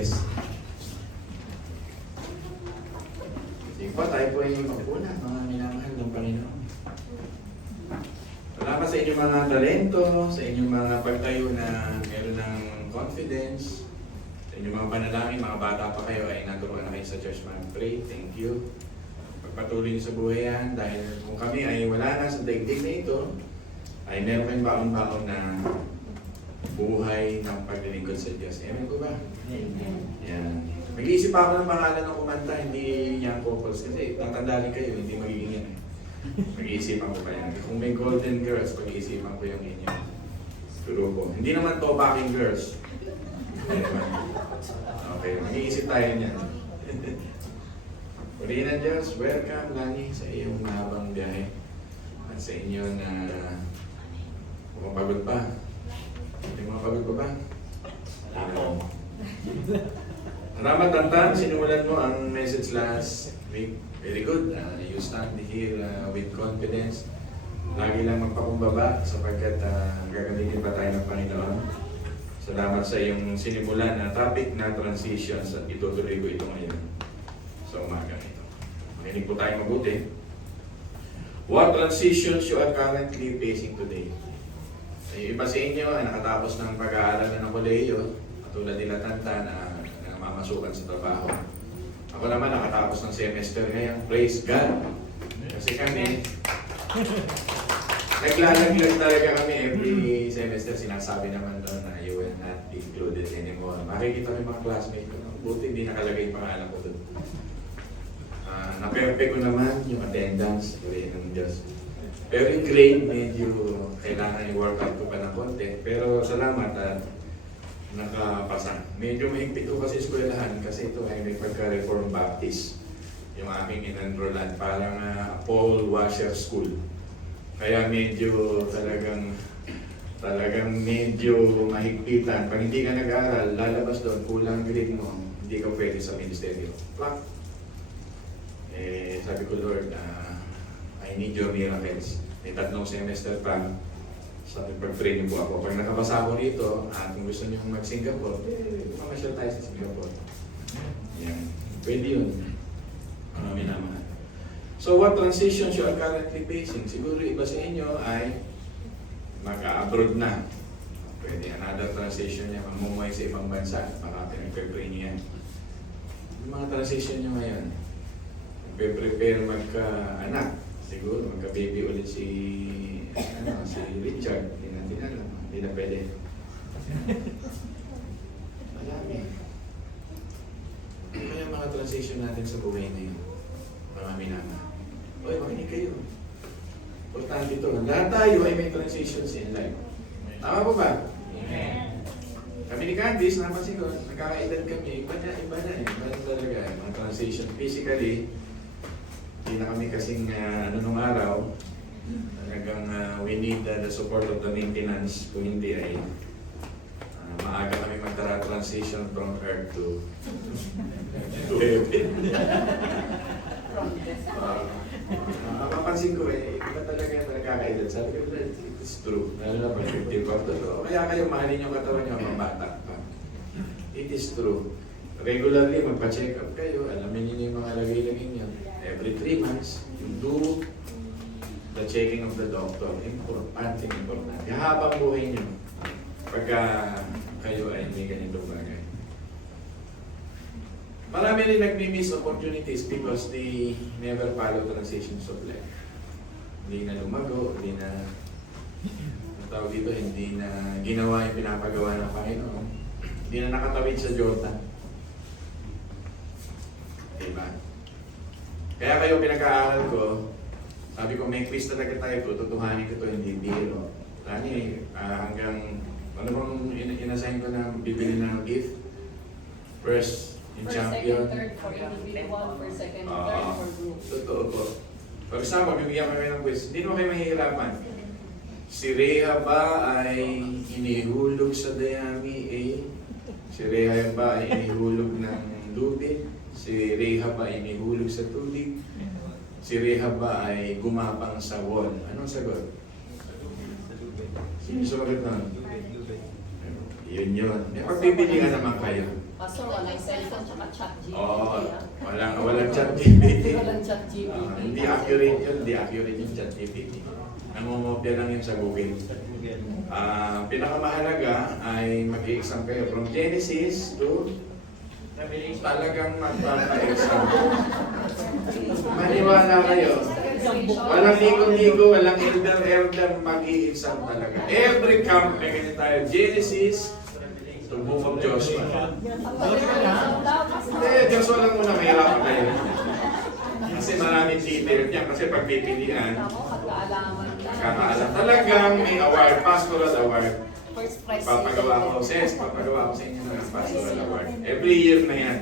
chest. Sige po, tayo po ay magpuna, mga minamahal ng Panginoon. Salamat sa inyong mga talento, sa inyong mga pagtayo na meron ng confidence, sa inyong mga panalangin, mga bata pa kayo ay naturuan na kayo sa church mag-pray. Thank you. Pagpatuloy niyo sa buhay yan, dahil kung kami ay wala na sa daigdig na ito, ay meron kayong baon-baon na buhay ng paglilingkod sa Diyos. Amen po ba? Amen. Yan. Mag-iisip ako ng pangalan ng kumanta, hindi yan vocals. Kasi tatandalin kayo, hindi magiging yan. Mag-iisipan ko pa yan. Kung may Golden Girls, pag-iisipan ko yung inyong grupo. Hindi naman to backing girls. Okay, mag-iisip tayo niyan. Uli na Diyos, welcome lagi sa iyong mahabang biyahe. At sa inyo na pumapagod pa. Hindi mapagod pa ba? Ako. Salamat, Tantan. Sinulan mo ang message last week. Very good. You stand here with confidence. Lagi lang magpakumbaba sapagkat gagamitin pa tayo ng Panginoon. Salamat sa iyong sinimulan na topic na transitions at itutuloy ko ito ngayon sa umaga ito. Makinig po tayo mabuti. What transitions you are currently facing today? Yung iba sa inyo ay nakatapos ng pag-aaral na ng kolehiyo, katulad nila Tanta na mamasukan sa trabaho. Ako naman nakatapos ng semester ngayon. Praise God! Kasi kami, naglalaglag talaga kami every semester. Sinasabi naman doon na you will not be included anymore. Makikita ko yung mga classmates ko. Buti hindi nakalagay yung pangalan ko doon. Na-perfect ko naman yung attendance. Gawin ng Diyos. Pero yung grade, medyo kailangan i-workout ko pa ng konti. Pero salamat at nakapasa. Medyo mahigpit ko kasi eskwelahan kasi ito ay may pagka-Reform Baptist. Yung aking in-enrollan, parang Paul Washer School. Kaya medyo talagang medyo mahigpitan. Pag hindi ka nag-aaral, lalabas doon, kulang grade mo, hindi ka pwede sa ministeryo. Plak! Sabi ko, Lord, I need your miracles. May 3 semester pa. Sabi, pag-pray niyo po ako. Pag nakapasa ako rito, kung gusto niyo mag-Singapore, mamasyal tayo sa Singapore. Yan. Pwede yun. Marami naman. So, what transitions you are currently facing? Siguro iba sa inyo ay mag-abroad na. Pwede another transition niya, mamumuhay sa ibang bansa. Baka pinag-pray niya yan. Yung mga transition niyo ngayon, prepare magka-anak. Siguro, magka-baby ulit si Richard. Hindi natin alam. Hindi na pwede. Marami. Ano kaya mga transition natin sa buhay na yun? Marami naman. Oy, makinig kayo. Importante ito. Lahat tayo ay may transitions in life. Tama po ba? Amen. Kami ni Candice, napansin ko, nagkakaedad kami. Iba na eh. Iba na talaga. Mga transition. Physically, hindi na kami kasing nung araw, talagang we need the support of the maintenance. Kung hindi ay maaga kami magtara-transition from earth to heaven. Mapansin ko iba talaga yung nagkakaedad. Sabi ko, it is true. Lalo na pag 50 pa ito. Kaya kayo mahalin yung katawan nyo, mabata pa. It is true. Regularly, magpa-check up kayo. Alamin niyo yung mga lagay-lagay niyo. Every 3 months, you do the checking of the doctor. Importante. Habang buhay niyo, pagka kayo ay may ganitong bagay. Marami rin nagmi-miss opportunities because they never follow transitions of life. Hindi na lumago, hindi na tawag dito, hindi na ginawa yung pinapagawa ng Panginoon. Hindi na nakatawid sa Jordan. Diba? Kaya kayo pinag-aaral ko, sabi ko may quiz talaga tayo, tututuhanin ko ito, hindi biro. Lani, hanggang, ano bang inassign ko na bibili ng gift? First, yung champion. Second, third for individual, for second, third for group. Totoo po. For example, bibigyan kami ng quiz. Hindi naman kayo mahihirapan. Si Reha ba ay inihulog sa dayami A? Si Reha ba ay inihulog ng lubid? Si Reha ba ay inihulog sa tubig? Si Reha ba ay gumapang sa wall? Anong sagot? Sino sumagot nun? Yun yun. May pagpipilian naman kayo. Pastor, walang cellphone tsaka chat GPT. Oo, ah. walang chat GPT. Walang chat GPT. Hindi accurate yun, hindi accurate yung chat GPT. Nangungopia lang yun sa Google. Pinakamahalaga ay mag-i-exam kayo from Genesis to talagang magpapa-exam. Maniwala kayo. Walang ligo-ligo, walang elder-elder, mag-i-exam talaga. Every camp, may ganyan tayo. Genesis to Book of Joshua. Hindi, Joshua lang muna, mahirapan kayo. Kasi maraming detail niya. Kasi pag pipilian, Ako, kagkaalaman lang. kakaalam. Talagang may award, pastoral award. First prize. Papagawa ko, papagawa ko sa inyo ng pastoral award. Every year na yan.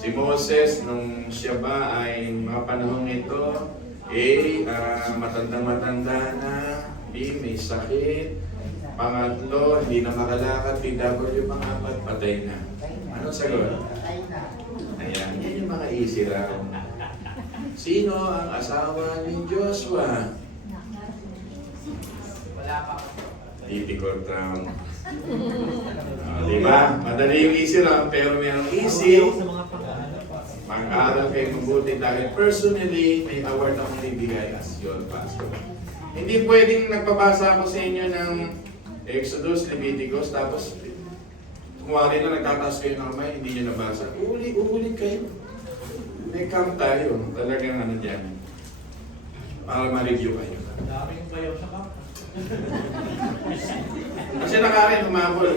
Si Moses, nung siya ba ay mga panahon ito, matanda-matanda na, may sakit, pangatlo, hindi na makalakad, PW pang-apat, patay na. Anong sagot? Ayan, yan yung mga easy round. Sino ang asawa ni Joshua? Difficult round. Diba? Madali yung easy round, pero mayroong easy. Mag-aaral kayo mabuti dahil personally, may award akong bibigay as your pastor. Hindi pwedeng nagpapasa ako sa inyo ng Exodus, Leviticus, tapos kumari na nagtataas kayo ng kamay, hindi nyo nabasa. Uulit kayo. May camp tayo. Talagang ano dyan. Para ma-review kayo. Daming bayaw sa kap. Kasi nakarin, humabol.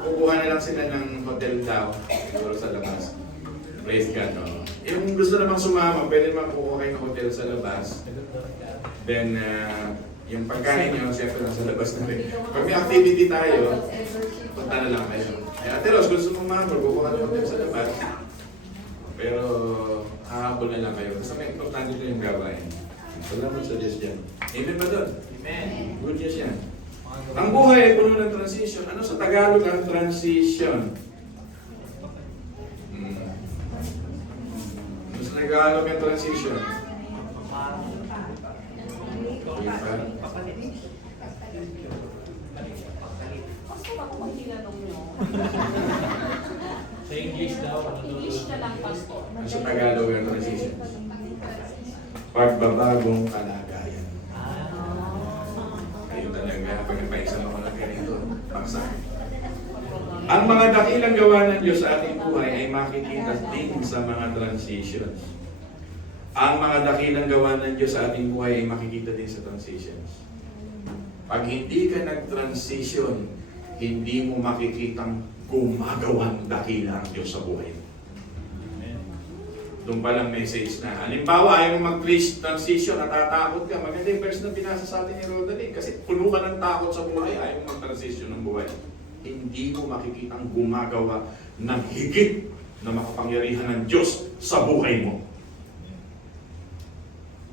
Kukuha na lang sila ng hotel daw. Siguro sa labas. Praise God. No? Yung gusto namang sumama, pwede naman kukuha kayo ng hotel sa labas. Then, yung pagkain nyo, siyempre nasa labas na rin. Pag may activity tayo, punta na lang kayo. Ate Ros, gusto mong humabol, kukuha ng hotel sa labas. Pero, hahabol na lang kayo. Kasi may importante ito yung gawain. Salamat sa Diyos dyan. Amen ba doon? Amen. Good news yan. Ang buhay ay puno ng transition. Ano sa Tagalog ang transition? Ano sa Tagalog ang transition? Pastor, ako pag tinanong nyo. Sa English daw. English na lang, Pastor. Ano sa Tagalog ang transition? Pagbabagong kalagayan. Kayo talaga, pag napaisama ko lang ganito, paksa. Ang mga dakilang gawa ng Diyos sa ating buhay ay makikita din sa mga transitions. Ang mga dakilang gawa ng Diyos sa ating buhay ay makikita din sa transitions. Pag hindi ka nag-transition, hindi mo makikitang gumagawang dakila ang Diyos sa buhay. Doon palang message na. Halimbawa, ayaw mo mag-transition, natatakot ka. Maganda yung verse na binasa sa atin ni Rodney. Kasi puno ka ng takot sa buhay, ayaw mo mag-transition ng buhay. Hindi mo makikitang gumagawa ng higit na makapangyarihan ng Diyos sa buhay mo.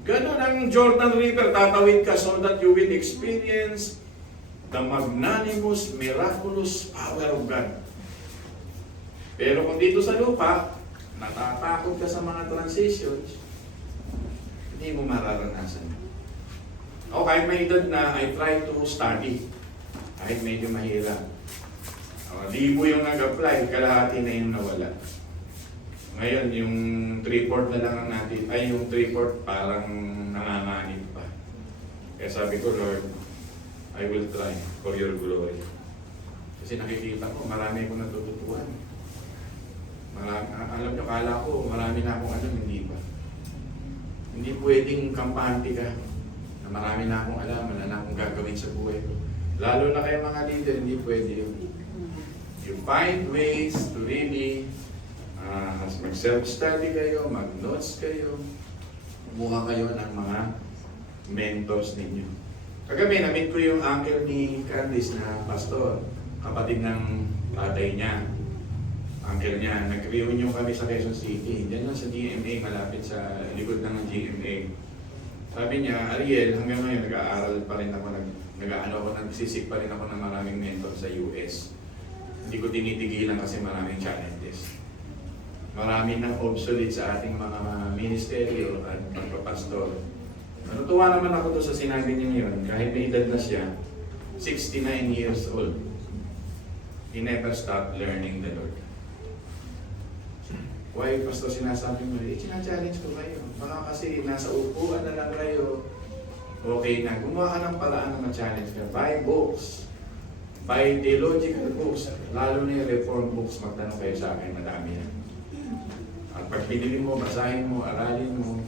Ganon ang Jordan River, tatawid ka so that you will experience the magnanimous, miraculous power of God. Pero kung dito sa lupa, natatakot ka sa mga transitions, hindi mo mararanasan. O kahit may edad na, I try to study. Kahit medyo mahirap. Libo yung nag-apply, kalahati na yung nawala. Ngayon, yung 3/4 na lang ang natin, ay yung 3/4 parang nanganganib pa. Kaya sabi ko, Lord, I will try for your glory. Kasi nakikita ko, marami akong natututuan. Alam nyo, kala ko, marami na akong alam, hindi pa. Hindi pwedeng kampante ka na marami na akong alam, wala na akong gagawin sa buhay ko. Lalo na kayo mga leader, hindi pwede yun. You find ways to really mag-self-study kayo, mag-notes kayo, kumuha kayo ng mga mentors ninyo. Kagabi, na-meet ko yung uncle ni Candice na pastor, kapatid ng tatay niya. Uncle niya, nag-reunion kami sa Quezon City. Diyan lang sa GMA, malapit sa likod ng GMA. Sabi niya, Ariel, hanggang ngayon nag-aaral pa rin ako, nagsisik pa rin ako ng maraming mentor sa US. Hindi ko tinitigilan kasi maraming challenges. Marami nang obsolete sa ating mga ministeryo at pagpapastor. Natutuwa naman ako doon sa sinabi niya ngayon, kahit may edad na siya, 69 years old. He never stopped learning the Lord. Why, Pastor, sinasabi mo, challenge ko kayo. Baka kasi nasa upuan na lang kayo. Okay na, gumawa ka ng paraan na ma-challenge ka. Buy books. Buy theological books. Lalo na yung reform books, magtanong kayo sa akin, madami yan. At pag pinili mo, basahin mo, aralin mo,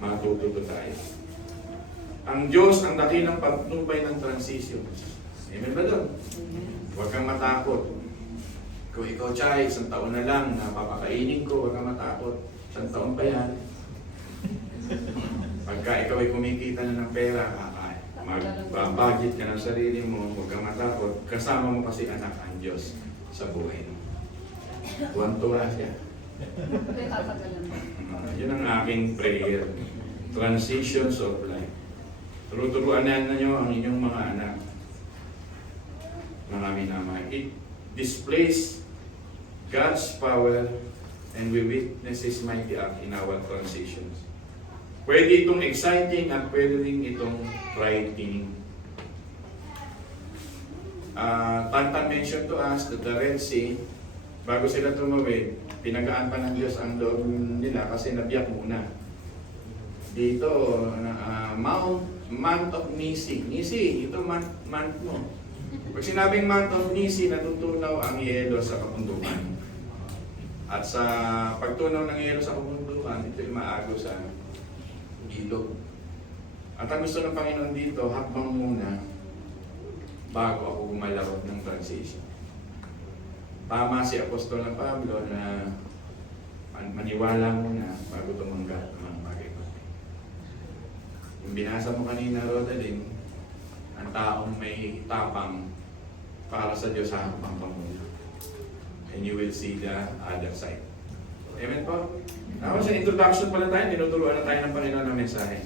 matututo tayo. Ang Diyos ang dakilang patnubay ng transitions. Amen ba doon? Huwag kang matakot. Kung ikaw, Chay, 1 taon na lang, napapakainin ko, huwag kang matakot. 1 taon pa yan. Pagka ikaw ay kumikita na ng pera, mag-budget ka ng sarili mo, huwag kang matakot. Kasama mo kasi anak ang Diyos sa buhay mo. Tuwan-tuwa siya. Kaya tatagalan mo. Yun ang aking prayer. Transitions of life. Turuturuan na nyo ang inyong mga anak. Mga minamahal. It displays God's power and we witness His mighty act in our transitions. Pwede itong exciting at pwede rin itong frightening. Tantan mentioned to us that the Red Sea, bago sila tumawid, pinagaan pa ng Diyos ang loob nila kasi nabiyak muna. Dito, month of Nisi. Nisi, ito month mo. Pag sinabing month of Nisi, natutunaw ang yelo sa kapundukan. At sa pagtunaw ng yelo sa kapundukan, ito ay maago sa ilog. At ang gusto ng Panginoon dito, hakbang muna bago ako gumalawat ng transition. Tama si Apostol na Pablo na maniwala muna bago tumanggap ng mga bagay-bagay. Yung binasa mo kanina, Rodalyn, ang taong may tapang para sa Diyos sa hakbang pa muna. And you will see the other side. Amen po? Ako sa introduction pala tayo, tinuturuan na tayo ng Panginoon ng mensahe.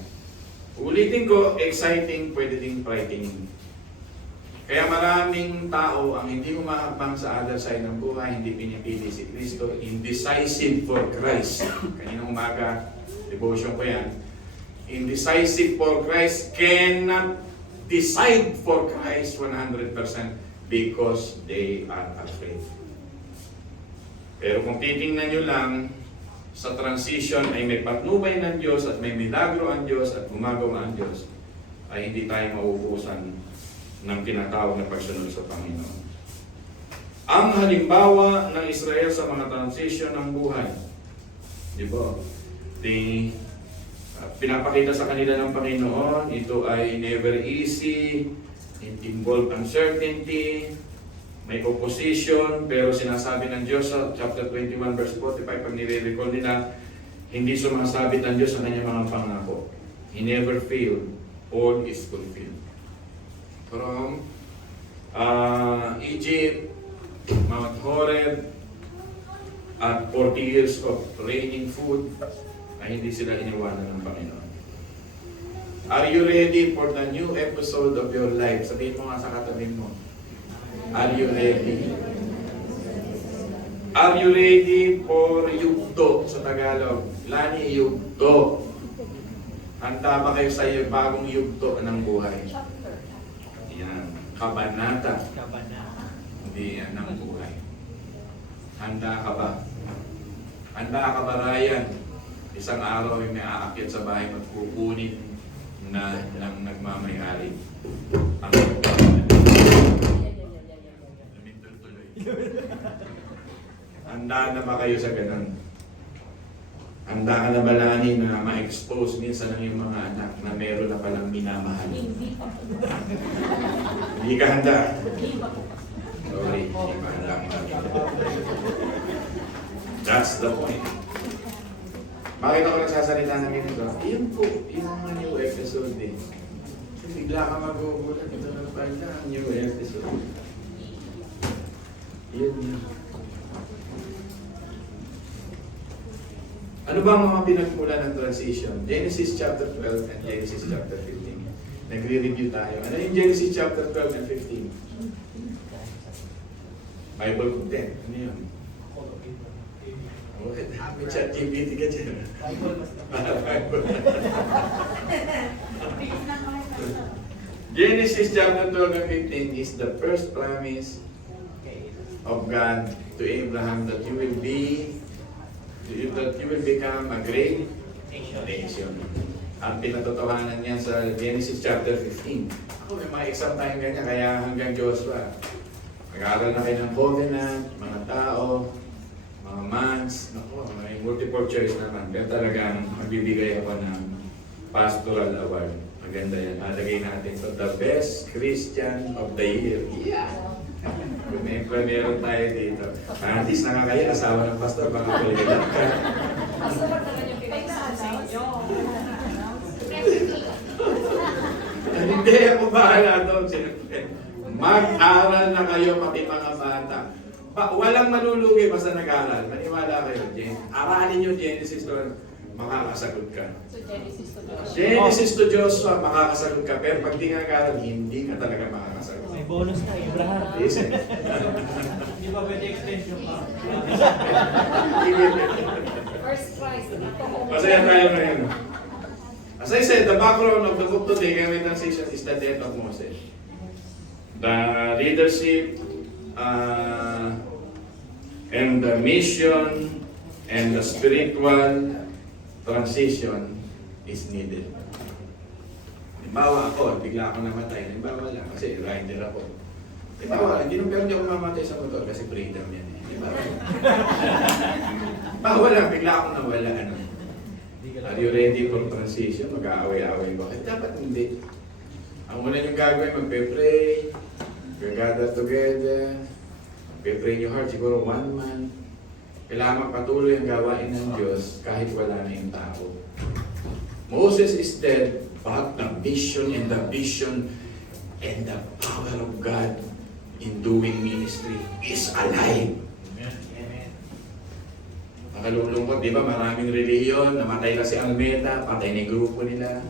Ulitin ko, exciting, pwede ding frightening. Kaya maraming tao ang hindi humahakbang sa other side ng buhay, hindi pinipili si Kristo, indecisive for Christ. Kaninang umaga, devotion ko yan. Indecisive for Christ cannot decide for Christ 100% because they are afraid. Pero kung titingnan nyo lang, sa transition ay may patnubay ng Diyos at may milagro ang Diyos at gumagawa ang Diyos, ay hindi tayo mauubusan ng tinatawag na pagsunod sa Panginoon. Ang halimbawa ng Israel sa mga transition ng buhay, di ba? Pinapakita sa kanila ng Panginoon, ito ay never easy, it involves uncertainty, may opposition, pero sinasabi ng Diyos sa chapter 21 verse 45, pag nire-recall nila, hindi sumasabit ang Diyos sa kanyang mga pangako. He never failed, all is fulfilled. From Egypt, Mount Horeb, at 40 years of raining food, ay hindi sila iniwanan ng Panginoon. Are you ready for the new episode of your life? Sabihin mo nga sa katabi mo. Are you ready? Are you ready for yugto sa Tagalog? Lani yugto. Handa ba kayo sa bagong yugto ng buhay? Yan. Kabanata. Hindi yan ng buhay. Handa ka ba? Handa ka ba, Ryan? Isang araw ay may aakyat sa bahay at kukunin na ng nagmamayari. Ang handa na ba kayo sa ganun? Handa ka na ba, Lani, na ma-expose minsan ng iyong mga anak na meron na palang minamahal? Hindi pa po. Hindi ka handa? Hindi pa po. Sorry, hindi pa handa. That's the point. Bakit ako nagsasalita ng ganito? Iyon po, yung mga new episode eh. Kasi bigla ka magugulat, ito na pala ang new episode. Yun yun. Ano ba ang mga pinagmula ng transition? Genesis chapter 12 and Genesis chapter 15. Nagre-review tayo. Ano yung Genesis chapter 12 and 15? Bible content. Ano yun? Okay. May chat GPT ka dyan. Genesis chapter 12 and 15 is the first promise of God to Abraham that you will become a great nation. At pinatotohanan niya sa Genesis chapter 15. Ako, may mga exam tayong ganyan, kaya hanggang Joshua. Mag-aaral na kayo ng covenant, mga tao, mga months, naku, may multiple choice naman. Kaya talagang magbibigay ako ng pastoral award. Maganda yan. Alagay natin ito, the best Christian of the year. Yeah! Kung meron tayo dito. At least nakakaya, asawa ng pastor, baka paligalan ka. Basta wag naman yung pinagsasabi sa inyo. Hindi ako bahala doon. Mag-aral na kayo pati mga bata. Walang malulugi basta nag-aral. Maniwala kayo, Jen. Aralin nyo Genesis to, makakasagot ka. So, Genesis to Joshua. Genesis to Joshua, makakasagot ka. Pero pag di nag-aral, hindi ka talaga makakasagot. May bonus na, Abraham. Listen. Hindi ba pwede extension pa? First Christ, ito ko. Masaya tayo ngayon. As I said, the background of the book today, Kaya Transition, is the death of Moses. The leadership and the mission and the spiritual transition is needed. Halimbawa ako, bigla ako namatay. Halimbawa lang, kasi rider ako. Halimbawa lang, pero hindi ako mamatay sa motor kasi freedom yan. Halimbawa lang. Halimbawa lang, bigla ako nawala. Ano? Are you ready for transition? Mag-aaway-aaway ba? Eh, dapat hindi. Ang una yung gagawin, magpe-pray, mag-gather together, magpe-pray in your heart, siguro 1 month. Kailangan patuloy ang gawain ng Diyos kahit wala na yung tao. Moses is dead, but the vision and the power of God in doing ministry is alive. Nakalulungkot, di ba? Maraming reliyon, namatay lang si Almeda, patay ni grupo nila.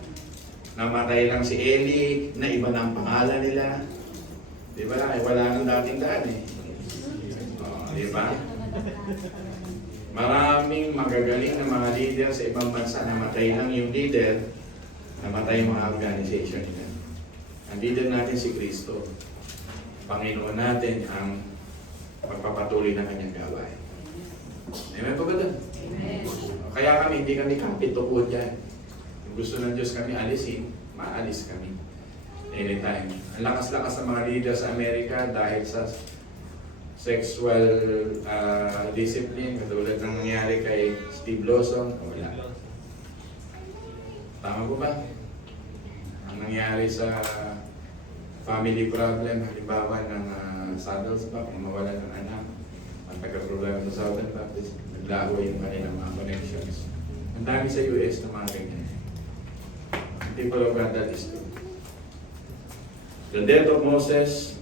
Namatay lang si Eli, na iba na ang pangalan nila. Di ba? Ay, wala nang dating daan eh. Di ba? Maraming magagaling na mga leader sa ibang bansa, namatay lang yung leader, namatay yung mga organization nila. Ang leader natin si Kristo. Panginoon natin ang magpapatuloy ng kanyang gawain. Amen po ba doon? Amen. Kaya kami, hindi kami kapit tukod dyan. Kung gusto ng Diyos kami alisin, maalis kami. Anytime. Ang lakas-lakas ng mga leader sa Amerika dahil sa sexual discipline, katulad ng nangyari kay Steve Lawson, wala. Tama po ba? Ang nangyari sa family problem, halimbawa ng Saddlesback, mawala ng anak, ang taga-problema sa Southern Baptist, naglaho yung kanilang mga connections. Ang dami sa US na mga ganyan. People of God, that is true. The death of Moses,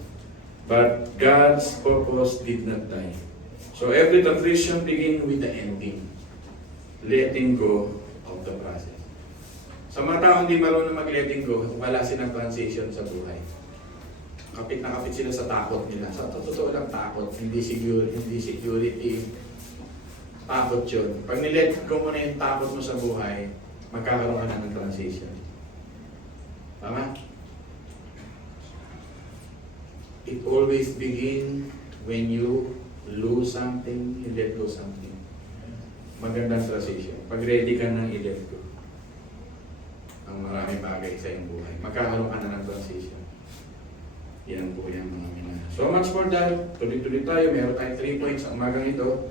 but God's purpose did not die. So every transition begins with the ending. Letting go of the process. Sa mga tao hindi marunong mag-letting go, wala silang transition sa buhay. Kapit na kapit sila sa takot nila. Sa totoo lang takot, hindi security. Takot yun. Pag nilet go mo na yung takot mo sa buhay, magkakaroon ka na ng transition. Tama? It always begin when you lose something, you let go something. Magandang transition. Pag ready ka nang i-let go ang maraming bagay sa iyong buhay, magkakaroon ka na ng transition. Yan po yung mga minana. So much for that. Tuloy-tuloy tayo. Meron tayong 3 points ang umagang ito.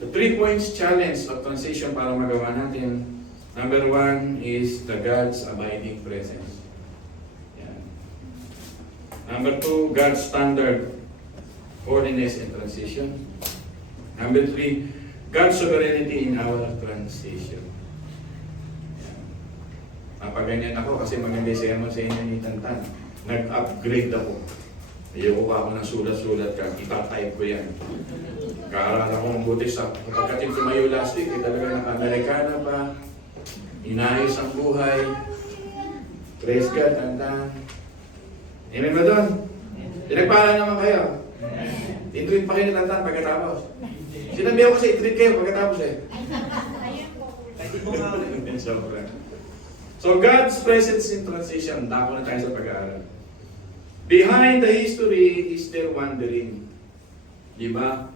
The 3 points challenge of transition para magawa natin. Number 1 is the God's abiding presence. Yan. Number 2, God's standard, holiness and transition. Number 3, God's sovereignty in our transition. Yan. Napaganyan ako kasi maganda yung sermon sa inyo ni Tantan. Nag-upgrade ako. Ayoko pa ako ng sulat-sulat ka. Ita-type ko yan. Kaaral ako ng buti sa pagkating tumayo last week, talaga naka-Amerikana pa. Inayos ang buhay. Praise God, Tantan. Amen ba doon? Pinagpala naman kayo. I-treat pa kayo ni Tantan pagkatapos. Sinabi ako kasi i-treat kayo pagkatapos eh. Sobra. So God's presence in transition. Dako na tayo sa pag-aaral. Behind the history is their wandering. Di ba?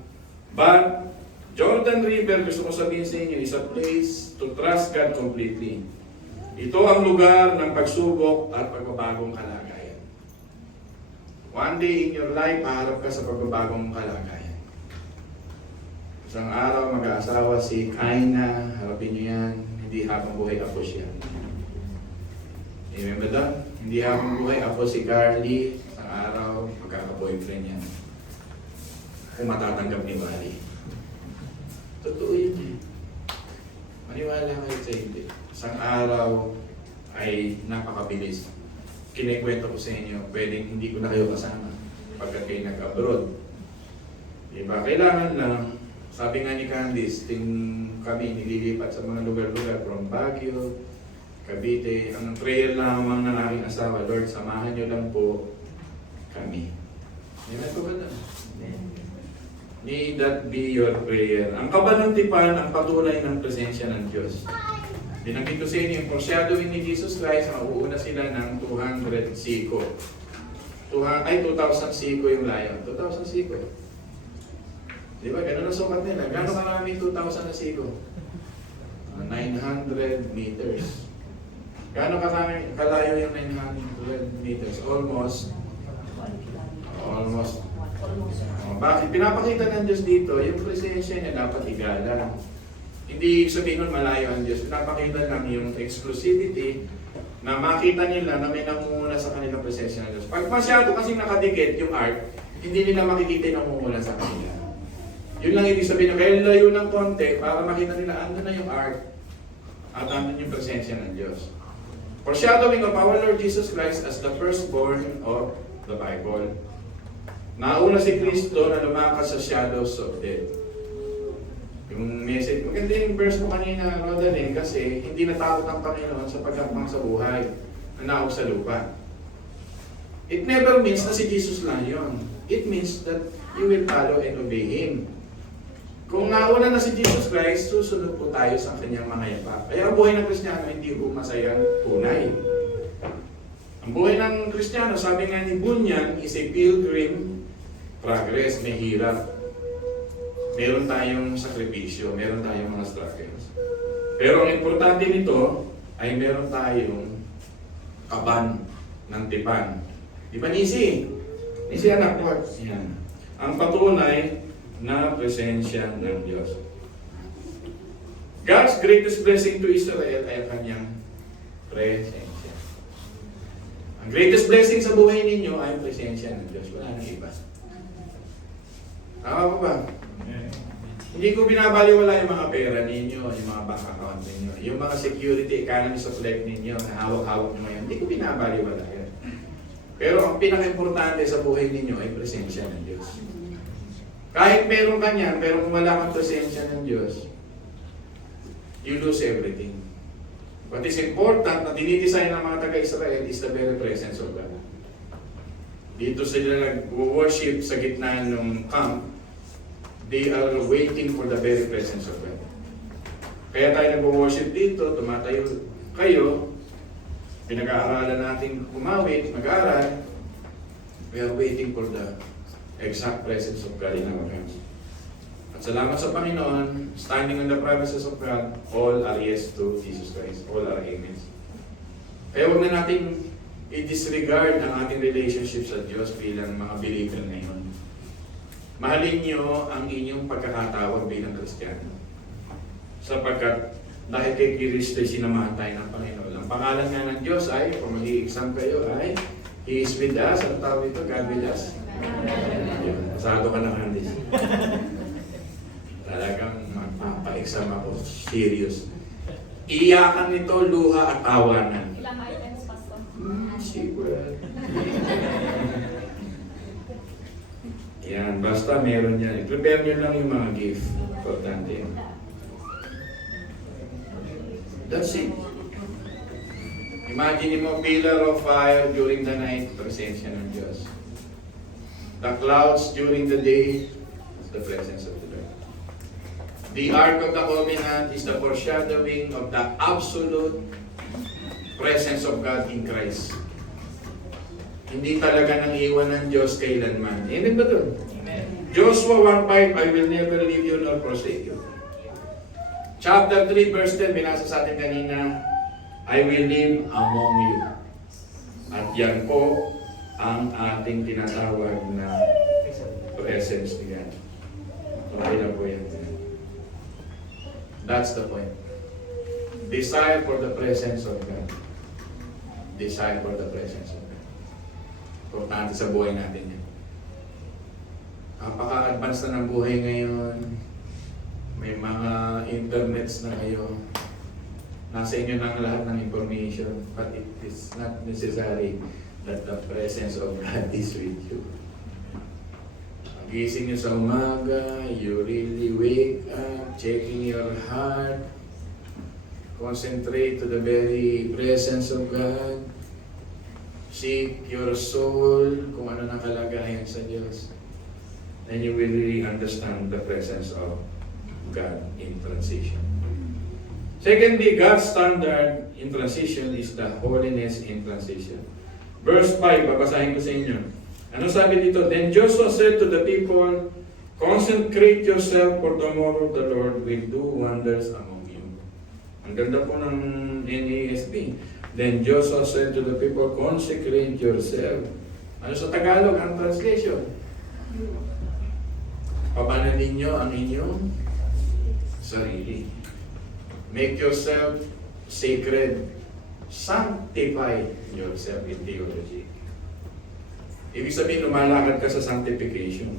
But, Jordan River, gusto ko sabihin sa inyo, is a place to trust God completely. Ito ang lugar ng pagsubok at pagbabagong kalagayan. One day in your life, haharap ka sa pagbabagong kalagayan. Isang araw, mag-aasawa si Kaina, harapin niyo yan, hindi habang buhay ako siya. Amen ba doon? Hindi habang buhay ako si Carly, isang araw, magkaka-boyfriend yan. Kung matatanggap ni Bali. Totoo yun eh. Maniwala kayo sa hindi. Isang araw ay napakabilis. Kinikwento ko sa inyo, pwedeng hindi ko na kayo kasama pagkat kayo nag-abroad. Diba? Kailangan lang, sabi nga ni Candice, kami nililipat sa mga lugar-lugar from Baguio, Cavite. Ang prayer lamang ng aking asawa, Lord, samahan niyo lang po kami. Amen po ba na? May that be your prayer. Ang kabanantipan ang patunay ng presensya ng Diyos. Binanggit ko sa inyo, yung foreshadowing ni Jesus Christ, mauuna sila ng 200 siko. 2,000 siko yung layon. 2,000 siko. Di ba? Ganun ang sukat nila. Gano'ng karami 2,000 na siko? 900 meters. Gano'ng karami kalayo yung 900 meters? Almost. Bakit? Pinapakita ng Diyos dito, yung presensya niya dapat igalang. Hindi sabihin nun malayo ang Diyos. Pinapakita lang yung exclusivity na makita nila na may namumula sa kanilang presensya ng Diyos. Pag masyado kasing nakadikit yung art, hindi nila makikita yung namumula sa kanila. Yun lang ibig sabihin na kaya layo ng konti para makita nila ano na yung art at ano yung presensya ng Diyos. Foreshadowing of our Lord Jesus Christ as the firstborn of the Bible. Nauna si Kristo na lumakas sa shadows of death. Yung message, maganda yung verse mo kanina, Rodalyn, kasi hindi natakot ang Panginoon sa pagkakmang sa buhay na naog sa lupa. It never means na si Jesus lang yun. It means that you will follow and obey Him. Kung nauna na si Jesus Christ, susunod po tayo sa kanyang mga yapak. Kaya ang buhay ng Kristiyano hindi po masayang tunay. Ang buhay ng Kristiyano, sabi nga ni Bunyan, is a pilgrim progress, may hirap. Meron tayong sakripisyo, meron tayong mga struggles. Pero ang importante nito ay meron tayong kaban ng tipan. Di ba Nisi? Nisi anak ko. Yan. Ang patunay na presensya ng Diyos. God's greatest blessing to Israel ay ang kanyang presensya. Ang greatest blessing sa buhay ninyo ay ang presensya ng Diyos. Wala nang iba. Tama po ba? Hindi ko binabaliwala yung mga pera ninyo, yung mga bank account ninyo, yung mga security economy sa flag ninyo, na hawak-hawak nyo ngayon. Hindi ko binabaliwala yan. Pero ang pinaka-importante sa buhay ninyo ay presensya ng Diyos. Kahit meron ka niyan, pero kung wala kang presensya ng Diyos, you lose everything. What is important na dinidesign ng mga taga-Israel is the very presence of God. Dito sila nag-worship sa gitna ng camp. They are waiting for the very presence of God. Kaya tayo nag-worship dito, tumatayo kayo, pinag-aaralan natin kumawit, mag-aaral, we are waiting for the exact presence of God in our hands. At salamat sa Panginoon, standing in the promises of God, all are yes to Jesus Christ. All are amen. Kaya huwag na natin i-disregard ang ating relationship sa Diyos bilang mga believer ngayon. Mahalin niyo ang inyong pagkakatawag bilang Kristiyano. Sapagkat dahil kay Kristo ay sinamahan tayo ng Panginoon. Ang pangalan nga ng Diyos ay, kung mag-i-exam kayo, ay He is with us. Ano tawag ito? God with us. Pasado ka na, Candice. Talagang magpapa-exam ako. Serious. Iyakan nito, luha at tawanan. Ilang items, Pastor? Sure. Yan, basta meron yan. I-prepare nyo lang yung mga gift. Importante yun. That's it. Imagine mo, pillar of fire during the night, presensya ng Diyos. The clouds during the day, the presence of the Lord. The Ark of the Covenant is the foreshadowing of the absolute presence of God in Christ. Hindi talaga nang iwan ng Diyos kailanman. Amen ba doon? Joshua 1:5, I will never leave you nor forsake you. Chapter 3, verse 10, binasa sa atin kanina, I will live among you. At yan po ang ating tinatawag na presence ni God. Okay na po yan. That's the point. Desire for the presence of God. Desire for the presence of God. Importante sa buhay natin yan. Napaka-advance na ng buhay ngayon. May mga internets na kayo. Nasa inyo na ang lahat ng information. But it is not necessary that the presence of God is with you. Gising nyo sa umaga, you really wake up, checking your heart, concentrate to the very presence of God, seek your soul, kung ano ang kalagayan sa Diyos. Then you will really understand the presence of God in transition. Secondly, God's standard in transition is the holiness in transition. Verse 5, babasahin ko sa inyo. Ano sabi dito? Then Joshua said to the people, consecrate yourself for tomorrow the Lord will do wonders among you. Ang ganda po ng NASB. Then Joshua said to the people, consecrate yourself. Ano sa Tagalog ang translation? Pabanan ninyo ang inyong sarili. Make yourself sacred. Sanctify yourself in theology. Ibig sabihin, lumalakad ka sa sanctification.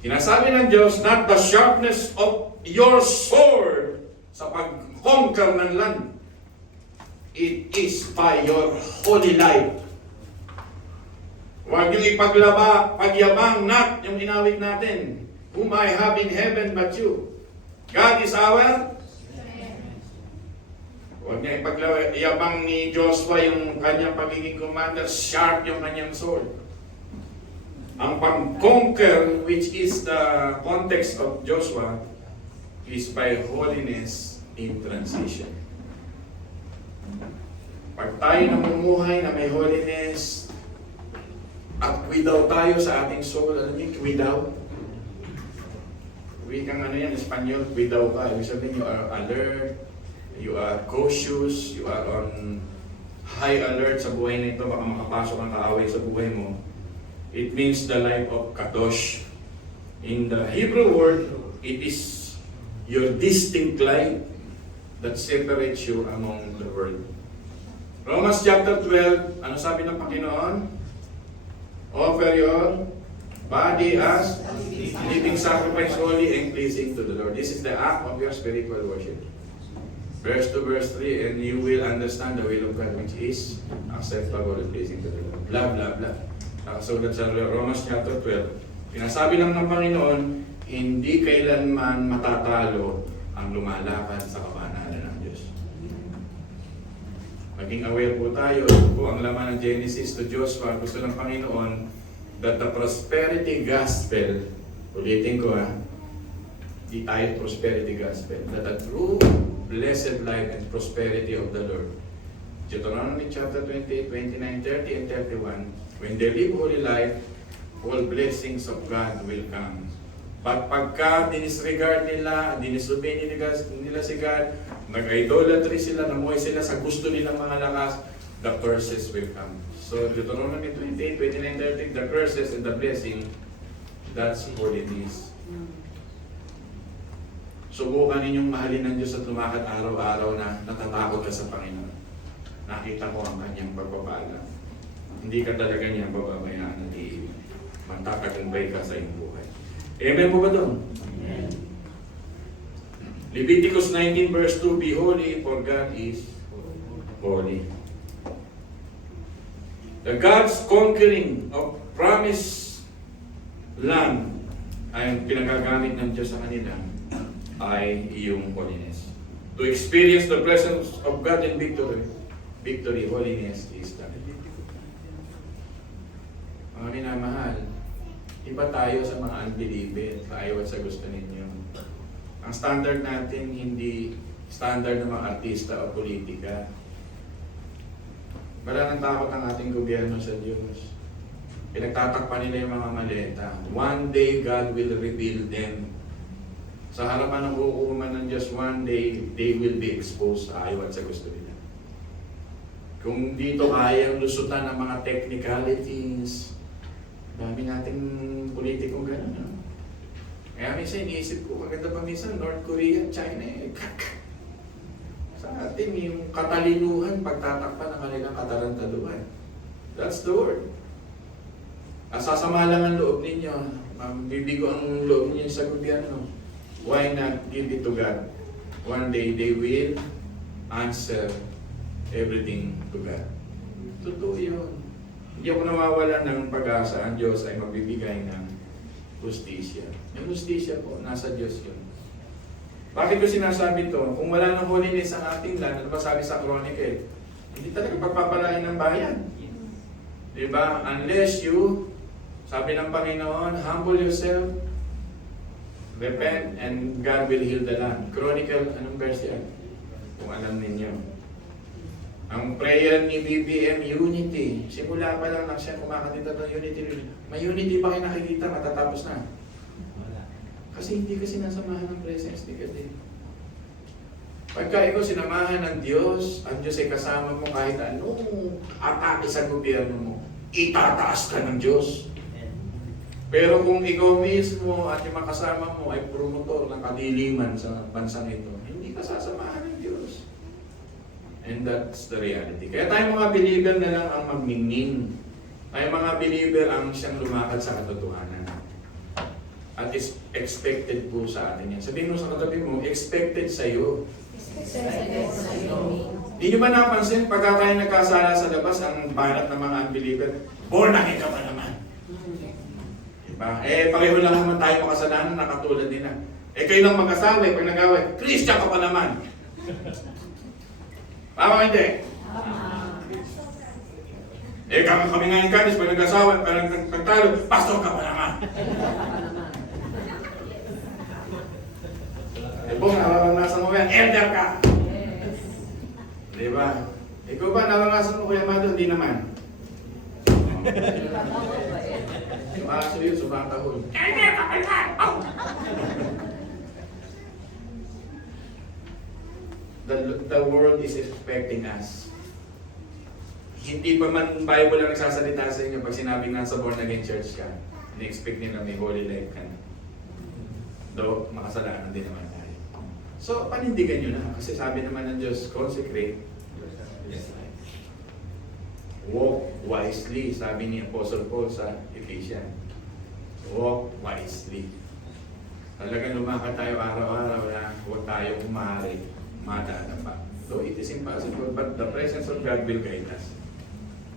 Sinasabi ng Diyos, not the sharpness of your sword sa pag-conquer ng land. It is by your holy life. Huwag niyong ipaglaba, pagyabang, not yung inawit natin. Whom I have in heaven but you. God is our. Huwag niya ipagyabang ni Joshua yung kanyang pagiging commander, sharp yung kanyang sword. Ang pag-conquer, which is the context of Joshua, is by holiness in transition. Pag tayo namumuhay na may holiness, at widaw tayo sa ating soul, ano yung widaw? Wikang ano yan, Espanyol, widaw ka. Ibig sabihin, you are alert, you are cautious, you are on high alert sa buhay na ito, baka makapasok ang kaaway sa buhay mo. It means the life of kadosh. In the Hebrew word, it is your distinct life that separates you among the world. Romans chapter 12, ano sabi ng Panginoon? Offer your body as living sacrifice, holy and pleasing to the Lord. This is the act of your spiritual worship. Verse 2, verse 3, and you will understand the will of God, which is acceptable and pleasing to the Lord. Blah, blah, blah. Nakasulat sa Romans chapter 12. Pinasabi lang ng Panginoon, hindi kailanman matatalo ang lumalakad sa kabanalan ng Diyos. Maging aware po tayo, ito po ang laman ng Genesis to Joshua. Gusto ng Panginoon that the prosperity gospel, ulitin ko di tayo prosperity gospel, that the true blessed life and prosperity of the Lord. Deuteronomy chapter 28, 29, 30, and 31, when they live holy life, all blessings of God will come. But pagka dinisregard nila, dinisobey nila si God, nag-idolatry sila, namuhay sila sa gusto nilang mga lakas, the curses will come. So Deuteronomy 28, 29, 30, the curses and the blessing, that's holiness. Subukan ninyong mahalin ng Diyos at lumakad araw-araw na natatakot ka sa Panginoon. Nakita ko ang kanyang pagpapala. Hindi ka talaga niya bababayaan at iiwan. Magtatagumpay ka sa iyong buhay. Amen po ba doon? Amen. Leviticus 19 verse 2, be holy for God is holy. The God's conquering of promised land ay pinagagamit ng Diyos sa kanila ay iyong holiness. To experience the presence of God in victory, holiness is that. Mga minamahal, iba tayo sa mga unbeliever, ayaw sa gusto ninyo. Ang standard natin, hindi standard ng mga artista o politika. Wala nang takot ang ating gobyerno sa Diyos. Pinagtatakpan nila yung mga maleta. One day, God will reveal them. Sa harapan ng hukuman ng Diyos, one day, they will be exposed sa ayaw at sa gusto nila. Kung dito kayang lusutan ng mga technicalities, dami nating politikong gano'n. No? Kaya minsan iniisip ko, maganda pa minsan, North Korea, China, sa atin, yung katalinuhan, pagtatakpan ng kanilang katarantaduhan. That's the word. Sasama lang ang loob ninyo, bibigo ang loob ninyo sa gobyerno. Why not give it to God? One day they will answer everything to God. Totoo yun. Hindi ako nawawala ng pag-asa. Ang Diyos ay magbibigay ng justisya. Yung justisya po, nasa Diyos yun. Bakit ko sinasabi to? Kung wala ng holiness ang ating land, ano ba sabi sa Chronicle? Hindi talaga pagpapalain ng bayan. Diba? Unless you, sabi ng Panginoon, humble yourself, repent, and God will heal the land. Chronicle, anong verse yan? Kung alam ninyo. Ang prayer ni BBM, unity. Simula pa lang siya kumakatita ng unity. May unity pa kayo nakikita, matatapos na. Kasi hindi ka sinasamahan ng presence ni God. Pagka ikaw sinamahan ng Diyos, ang Diyos ay kasama mo kahit anong atake sa gobyerno mo, itataas ka ng Diyos. Pero kung ikaw mismo at yung makasama mo ay promotor ng kadiliman sa bansang ito, hindi ka sasamahan ng Diyos. And that's the reality. Kaya tayong mga believer na lang ang magmingning. Tayong mga believer ang siyang lumakad sa katotohanan. At is expected po sa atin yan. Sabihin mo sa katabi mo, expected sa iyo. Hindi nyo ba napansin, pagka tayo nagkasala sa labas, ang banat ng mga unbeliever, born again ka pa naman. Diba? Pareho lang naman tayo makasalanan na katulad nila. Kayo lang mag-asawa, pag nag-away, Christian ka pa naman. Tama hindi? Kami nga yung kanis, pag nag-asawa, pag nagtalo, pastor ka pa naman. Bong, nararanasan mo yan, elder ka. Diba? Ikaw ba, nararanasan mo Kuya Mado? Hindi naman. Yung aso yun, sumatahol. Elder ka pa naman! The world is expecting us. Hindi pa man Bible ang nagsasalita sa inyo pag sinabing nasa born again church ka, in-expect nila may holy life ka na. Though, makasalanan din naman tayo. So, panindigan nyo na. Kasi sabi naman ng Diyos, consecrate your life. Walk wisely, sabi ni Apostle Paul sa Ephesians. Walk wisely. Talagang lumakad tayo araw-araw na huwag tayo kumari. Madaan pa. So it is impossible, but the presence of God will guide us.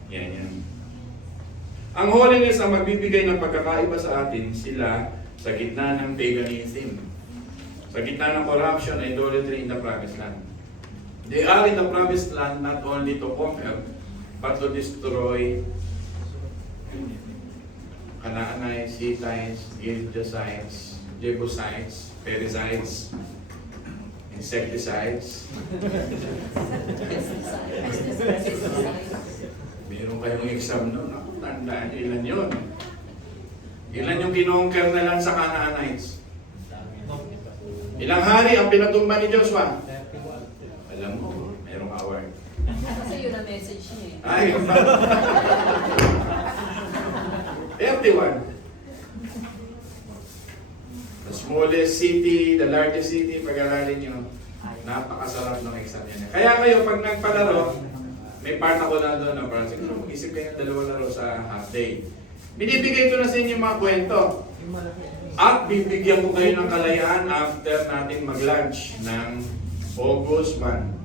Yan. Ang holiness ang magbibigay ng pagkakaiba sa atin, sila sa gitna ng paganism, sa gitna ng corruption and idolatry in the promised land. They are in the promised land not only to conquer, but to destroy Canaanites, Hittites, Girgasites, Jebusites, Perizzites, insecticides. Meron kayong exam nun. Ako, tandaan nyo, ilan yun? Ilan yung kinongker na lang sa Canaanites? Ilang hari ang pinatumba ni Joshua? Alam mo, merong award. Kasi yun ang message niya Ay, 31. The smallest city, the largest city, pag-aralin nyo, napakasarap ng exam yan. Kaya kayo, pag nagpalaro, may part ako na doon na parang siguro mag-isip kayo ng 2 laro sa half day. Binibigay ko na sa inyo mga kwento. At bibigyan ko kayo ng kalayaan after natin mag-lunch ng August 1.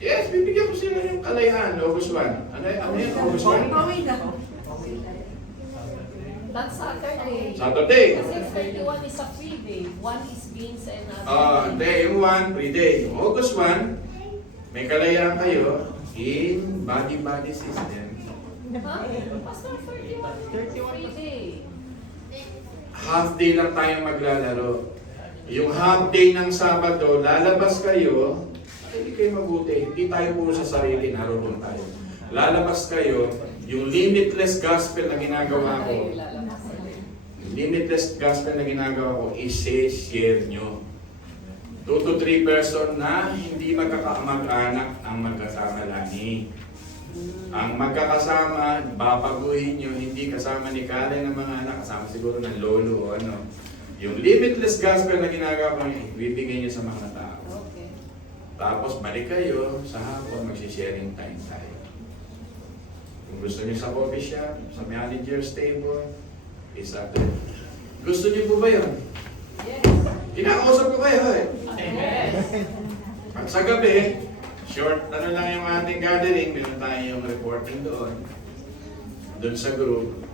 Yes, bibigyan ko sila ng kalayaan, August 1. Ano yan, August 1? That's Saturday. Saturday. Kasi 31 is a free day. 1 is beans and Yung 1, free day. Yung August 1, may kalayaan kayo in body-body system. Huh? Pastor, 31 free day. Half day lang tayo maglalaro. Yung half day ng Sabado, lalabas kayo, hindi kayo mabuti. Hindi tayo puro sa sarili, naroon tayo. lalabas kayo, yung limitless gospel na ginagawa ko, yung limitless gospel na ginagawa ko, i-share nyo. 2 to 3 person na hindi magkakamag-anak ang magkasama lani. Ang magkakasama, babaguhin nyo, hindi kasama ni Karen ng mga anak, kasama siguro ng lolo o ano. Yung limitless gospel na ginagawa ko, ibibigay nyo sa mga tao. Okay. Tapos balik kayo sa hapon, mag-sharing time tayo. Kung gusto nyo sa coffee shop, sa manager's table, is up to you. Gusto nyo po ba yun? Yes. Kinakausap ko kayo eh. Yes. Pag sa gabi, short ano lang yung ating gathering, meron tayo yung reporting doon. Doon sa group.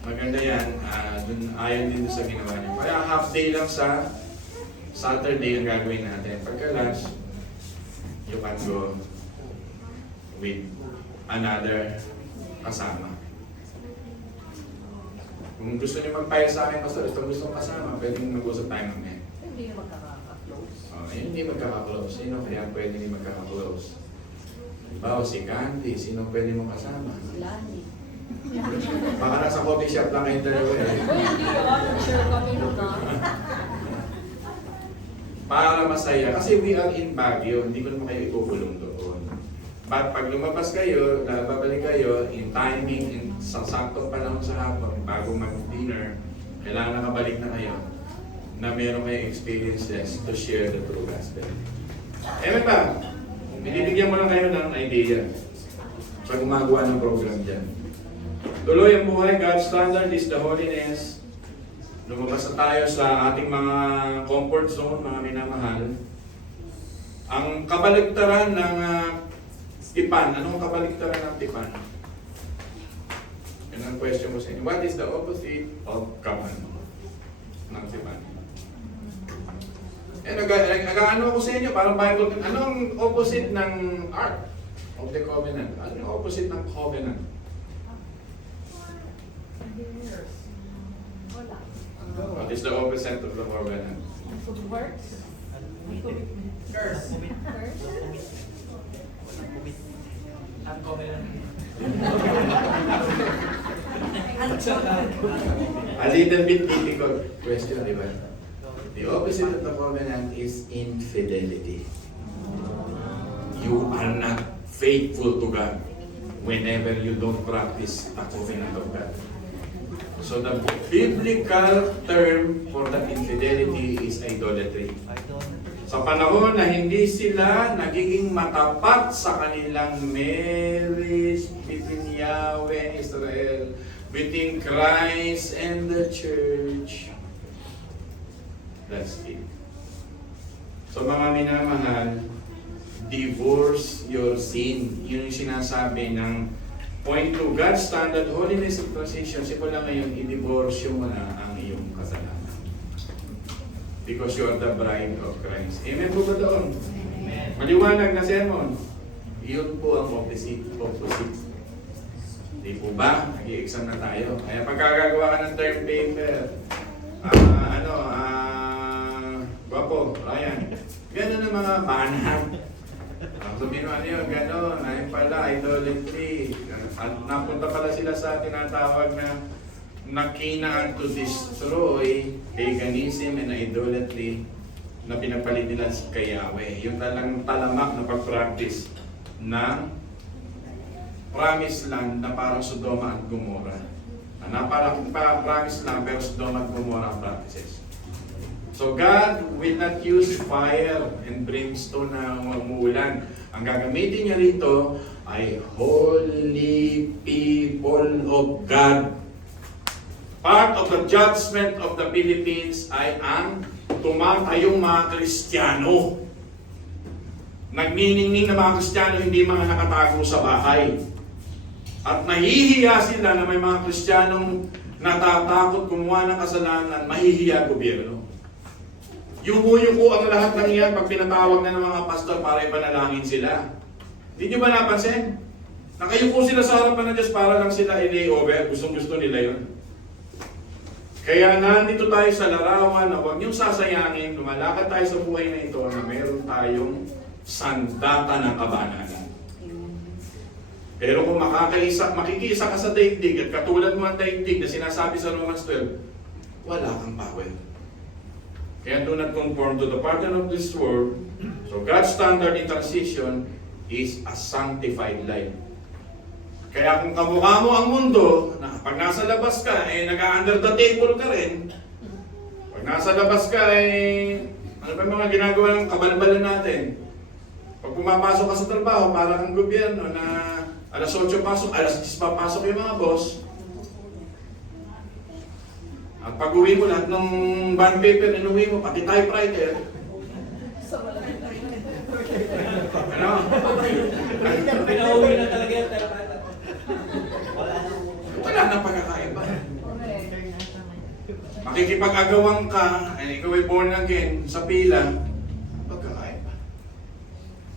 Maganda yan. Doon ayon din sa ginawa niyo. Kaya half day lang sa Saturday ang gagawin natin. Pagka lunch, you can go with another kasama. Kung gusto niyo mag-file sa akin, pastor, gusto kasama, pwedeng mag-usap tayo mamaya. Hindi yung magkaka-close. Hindi magkaka-close. Sino kaya pwede hindi magkaka-close? Bawa si Candy, sino pwede mo kasama? Lani. Baka nasa coffee shop lang kayo dalawa eh. Uy, hindi yun. Sure kami na. Para masaya. Kasi we are in Baguio, hindi ko naman kayo ikukulong doon. But pag lumabas kayo, babalik kayo, in timing, in sa saktong panahon sa hapon, bago mag-dinner, kailangan nakabalik na kayo na meron kayong experiences to share the true gospel. Ewan ba? Binibigyan mo lang kayo ng idea sa gumagawa ng program dyan. Tuloy ang buhay, God's standard is the holiness. Lumabas na tayo sa ating mga comfort zone, mga minamahal. Ang kabaligtaran ng tipan, anong kabaligtaran ng tipan? Yan ang question ko sa inyo. What is the opposite of command ng tipan? Nag-ano ako sa inyo, parang Bible, anong opposite ng Ark of the Covenant? Ano yung opposite ng Covenant? Wala. What is the opposite of the Covenant? Works? Curse. First? Ang covenant. A little bit difficult question, di ba? The opposite of the covenant is infidelity. You are not faithful to God whenever you don't practice the covenant of God. So the biblical term for that infidelity is idolatry. Sa panahon na hindi sila nagiging matapat sa kanilang marriage between Yahweh and Israel, between Christ and the church. That's it. So mga minamahal, divorce your sin. Yun yung sinasabi ng point to God's standard, holiness of transition. Simula ngayon, i-divorce mo na ang iyong kasalanan. Because you are the bride of Christ. Amen po ba doon? Amen. Maliwanag na sermon. Yun po ang opposite. Di po ba? Nag-i-exam na tayo. Kaya pagkagagawa ka ng term paper, Gwapo, Ryan, gano'n ang mga banat. Sabihin mo ano yun, gano'n, ayun pala, idolatry. At napunta pala sila sa tinatawag na nakina to destroy paganism and idolatry na pinapalit nila kay Yahweh. Yung talang talamak na pag-practice ng promised land na parang Sodoma at Gomorrah. Na parang promised land pero Sodoma at Gomorrah ang practices. So God will not use fire and brimstone na umuulan. Ang gagamitin niya rito ay holy people of God. Part of the judgment of the Philippines ay ang tumatayong mga Kristiyano. Nagniningning na mga Kristiyano, hindi mga nakatago sa bahay. At nahihiya sila na may mga Kristiyanong natatakot gumawa ng kasalanan, mahihiya gobyerno. Yuko-yuko ang lahat ng iyan pag pinatawag na ng mga pastor para ipanalangin sila. Hindi nyo ba napansin? Nakayuko sila sa harapan ng Diyos para lang sila i-lay-over. Gustong-gusto nila yun. Kaya nandito tayo sa larawan na huwag niyong sasayangin, lumalakad tayo sa buhay na ito na meron tayong sandata ng kabanalan. Pero kung makikisa ka sa daigdig at katulad mo ang daigdig na sinasabi sa Romans 12, wala kang power. Kaya do not conform to the pattern of this world. So God's standard in transition is a sanctified life. Kaya kung kamukha mo ang mundo, na pag nasa labas ka, nag-under the table ka rin. Pag nasa labas ka, ano pa yung mga ginagawa ng kabalbalan natin? Pag pumapasok ka sa trabaho, para kang gobyerno na alas 8 pasok, alas 10 papasok yung mga boss. At pag uwi mo lahat ng bond paper, inuwi mo, pati typewriter. So, wala na Ano? Pinauwi na talaga yung telepath. Wala nang pagkakaiba. Correct. Makikipag-agawan ka, ikaw ay born again, sa pila, pagkakaiba.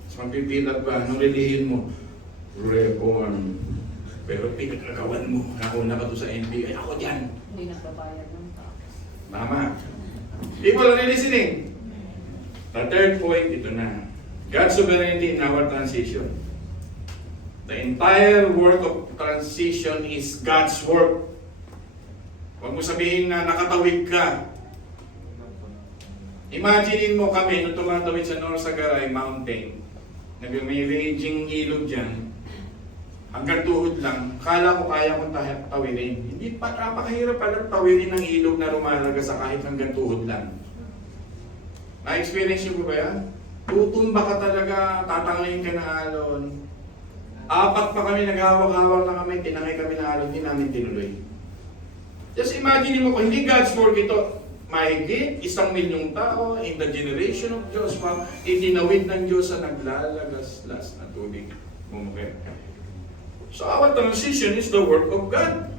Mas magpipila ba, nung relihin mo, reborn. Pero pinag-agawan mo, nauna ka to sa NBI, ako dyan. Hindi nagbabayad ng tax. Tama. People are listening. The third point, ito na. God's sovereignty in our transition. The entire work of transition is God's work. Huwag mo sabihin na nakatawid ka. Imaginein mo kami nung tumatawid sa Norsagaray Mountain. May raging ilog dyan. Hanggang tuhod lang. Kala ko kaya kong tawirin. Hindi pa, napakahirap pala tawirin ng ilog na rumalaga sa kahit hanggang tuhod lang. Na-experience niyo po ba yan? Tutumba ka talaga, tatanglayin ka na alon. 4 pa kami, naghawak-hawak na kami, tinangay kami na alon, hindi namin tinuloy. Just imagine mo kung hindi God's work ito, mahigit 1,000,000 tao in the generation of Joshua, itinawid ng Diyos sa naglalagaslas na tubig. Mumukit. So our transition is the work of God.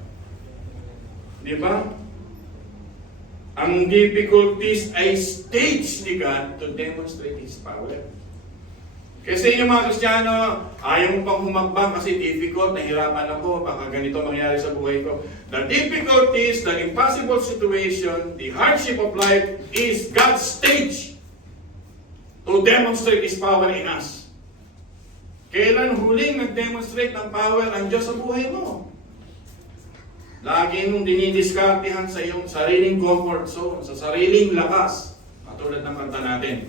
Di ba? Ang difficulties ay stage ni God to demonstrate His power. Kasi yung mga Kristiyano, ayaw mo pang humakbang kasi difficult, nahirapan ako, baka ganito mangyari sa buhay ko. The difficulties, the impossible situation, the hardship of life is God's stage to demonstrate His power in us. Kailan huling nag-demonstrate ng power ang Diyos sa buhay mo? Lagi mong dinidiskartehan sa iyong sariling comfort zone, sa sariling lakas, katulad ng kanta natin.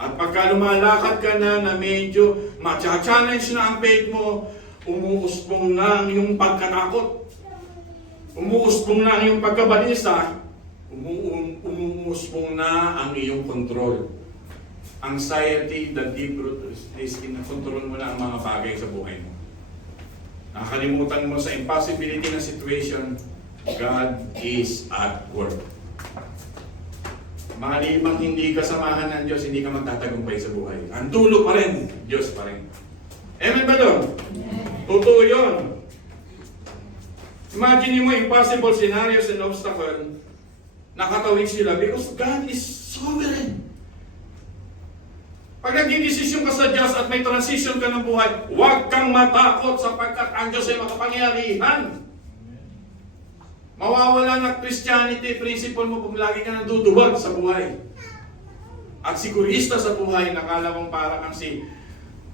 At pagka lumalakad ka na medyo matcha-challenge na ang faith mo, umuusbong na ang iyong pagkatakot, umuusbong na ang iyong pagkabalisa, umuusbong na ang iyong control. Anxiety, the deep root is kinakontrol mo na ang mga bagay sa buhay mo. Nakalimutan mo sa impossibility ng situation, God is at work. Malimang hindi kasamahan ng Diyos, hindi ka magtatagumpay sa buhay. Ang dulo pa rin, Diyos pa rin. Amen ba doon? Totoo yun. Imagine mo impossible scenarios and obstacles, nakatawid sila because God is sovereign. Pag nagdidesisyon ka sa Diyos at may transition ka ng buhay, huwag kang matakot sapagkat ang Diyos ay makapangyarihan. Mawawala ng Christianity principle mo kung lagi ka nanduduwag sa buhay. At sigurista sa buhay, nakala mong para kang si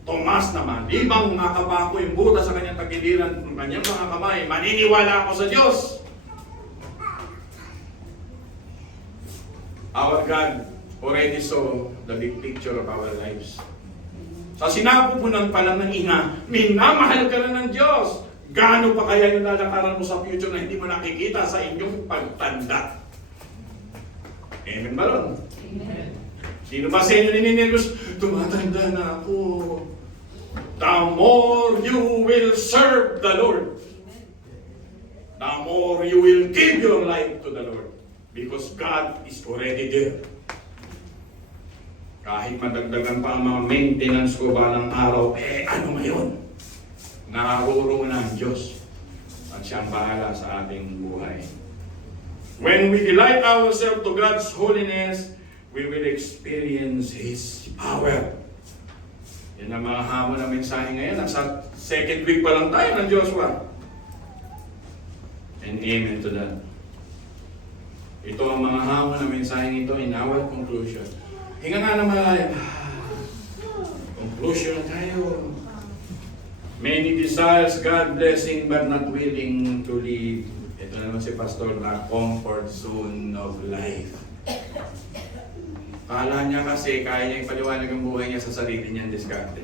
Tomas naman. Libang makapako yung buta sa kanyang tagiliran ng kanyang mga kamay. Maniniwala ako sa Diyos. Our God already saw the big picture of our lives. Sa sinapupunan pa lang ng ina, minamahal ka na ng Diyos. Gaano pa kaya yung lalakaran mo sa future na hindi mo nakikita sa inyong pagtanda? Amen ba ron? Amen. Sino ba sa inyo nininervous? Tumatanda na ako. The more you will serve the Lord, the more you will give your life to the Lord. Because God is already there. Kahit madagdagan pa ang mga maintenance ko balang araw, ano ngayon? Naruro na ang Diyos at siyang bahala sa ating buhay. When we delight ourselves to God's holiness, we will experience His power. Yan ang mga hamon na mensahe ngayon. Nasa second week pa lang tayo ng Joshua. And amen to that. Ito ang mga hamon na mensahe ito in our conclusion. Hinga nga na malalim. Conclusion na tayo. Many desires God blessing but not willing to live. Ito naman si Pastor na comfort zone of life. Kala niya kasi kaya niya ipaliwanag ang buhay niya sa sarili niyang diskarte.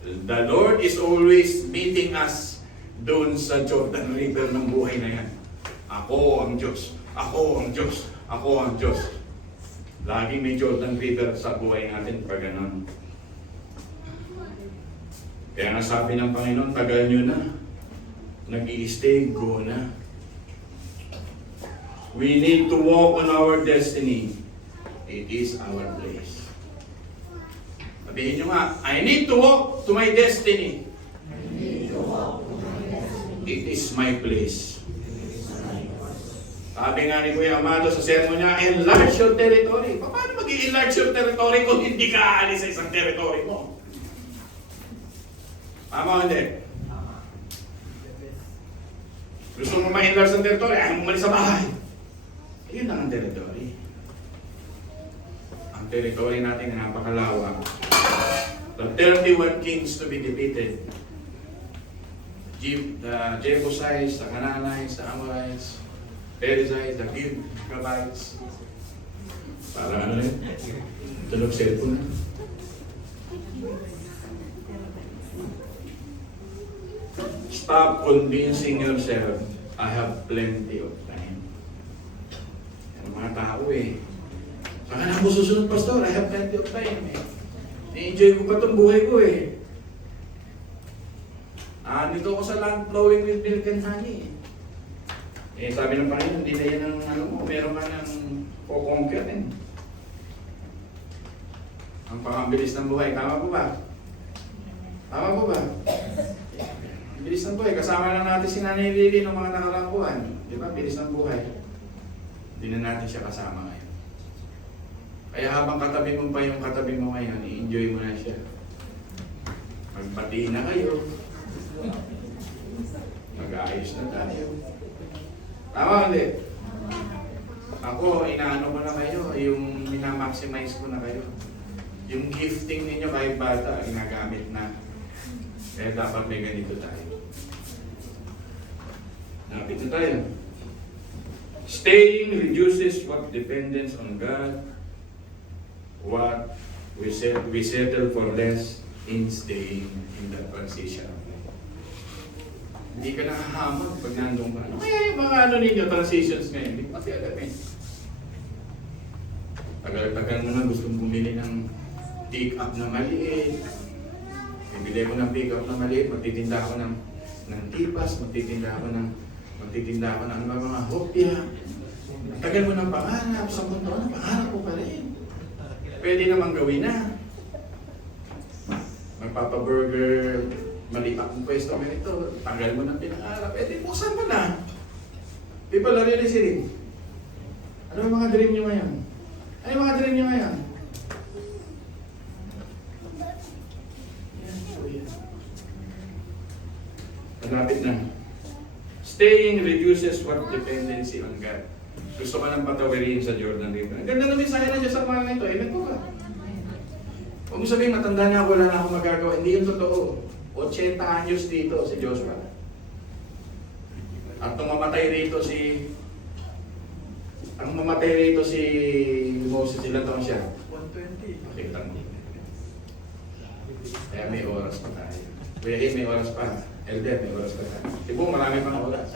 The Lord is always meeting us doon sa Jordan River ng buhay na yan. Ako ang Diyos. Ako ang Diyos. Ako ang Diyos. Laging may Jordan River sa buhay natin pag ganon. Kaya nga sabi ng Panginoon, tagal nyo na. Nag-i-stay, go na. We need to walk on our destiny. It is our place. Sabihin nyo nga, I need to walk to my destiny. It is my place. Sabi nga ni Kuya Amado sa sermon niya, enlarge your territory. Paano mag-i-enlarge your territory kung hindi ka aalis sa isang territory mo? Tama o hindi? Gusto mo ma-enlarge ang territory, ayaw mo umalis sa bahay. Yun lang ang territory. Ang territory natin na napakalawak. The 31 kings to be defeated. The Jebusites, the Canaanites, the Amorites, Perizzites, the Gibeonites. Para ano rin? Tunog cellphone na. Stop convincing yourself, I have plenty of time. Yan ang mga tao eh. Saka na ako susunod, Pastor, I have plenty of time eh. Na-enjoy ko pa itong buhay ko eh. Dito ako sa land flowing with milk and honey. Eh, sabi ng Panginoon, hindi na yan ang ano mo, meron ka ng kukonquer din. Ang pangabilis ng buhay, tama po ba? Tama po ba? Ang bilis ng buhay, kasama lang natin si Nanay Lily noong mga nakaraang buwan. Di ba? Bilis ng buhay. Hindi na natin siya kasama ngayon. Kaya habang katabi mo pa yung katabi mo ngayon, i-enjoy mo na siya. Magpati na kayo. Mag-aayos na tayo. Tama hindi? Ako, inaano ko na kayo, yung minamaximize ko na kayo. Yung gifting ninyo kahit bata, ginagamit na. Kaya dapat may ganito tayo. Napit na tayo. Staying reduces what dependence on God. What we settle for less in staying in the transition. Hindi ka nakahamag pag nandun ka. Ano kaya yung mga ano ninyo, transitions ngayon? Hindi ko kasi alam eh. Tagal-tagal mo na gustong bumili ng pick-up na maliit. Bibili ko ng pick-up na maliit, magtitinda ako ng tipas, magtitinda ako ng mga hopya. Tagal mo ng pangarap, 10 taon, pangarap ko pa rin. Pwede namang gawin na. Magpapaburger, mali akong pwesto mo ito, tagal mo ng pinangarap, buksan mo na. Di ba, lari si Rin? Ano yung mga dream nyo ngayon? Ano yung mga dream nyo ngayon? Malapit na. Staying reduces what dependency on God. Gusto ka nang patawirin sa Jordan River. Ang ganda na mensahe na Diyos sa mga ito. Amen po ba? Huwag mo sabihin, matanda na ako, wala na akong magagawa. Hindi yun totoo. 80 anyos dito si Joshua. At nung mamatay rito si Moses, ilan taon siya? 120. Okay, tanong. Kaya may oras pa tayo. Kuya may oras pa. Elder, may oras pa tayo. Diba, marami pang oras.